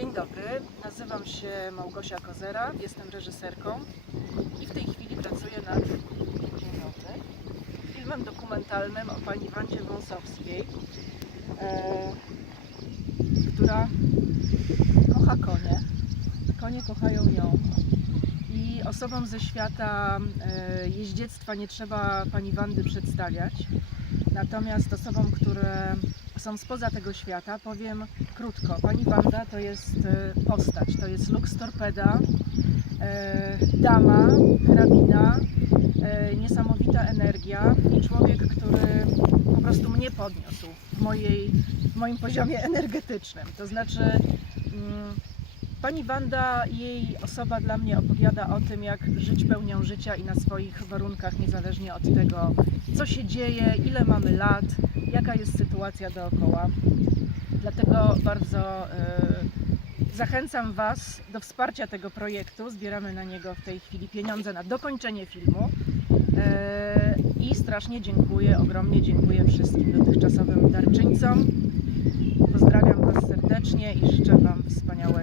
Dzień dobry, nazywam się Małgosia Kozera, jestem reżyserką i w tej chwili pracuję nad filmem dokumentalnym o pani Wandzie Wąsowskiej, e, która kocha konie, konie kochają ją. I osobom ze świata e, jeździectwa nie trzeba pani Wandy przedstawiać, natomiast osobom, które są spoza tego świata, powiem krótko. Pani Wanda to jest e, postać, to jest Lux Torpeda, e, dama, hrabina, e, niesamowita energia i człowiek, który po prostu mnie podniósł w, mojej, w moim poziomie energetycznym. To znaczy mm, Pani Wanda, jej osoba dla mnie opowiada o tym, jak żyć pełnią życia i na swoich warunkach, niezależnie od tego, co się dzieje, ile mamy lat, jaka jest sytuacja dookoła. Dlatego bardzo e, zachęcam Was do wsparcia tego projektu. Zbieramy na niego w tej chwili pieniądze na dokończenie filmu. E, I strasznie dziękuję, ogromnie dziękuję wszystkim dotychczasowym darczyńcom. Pozdrawiam Was serdecznie i życzę Wam wspaniałego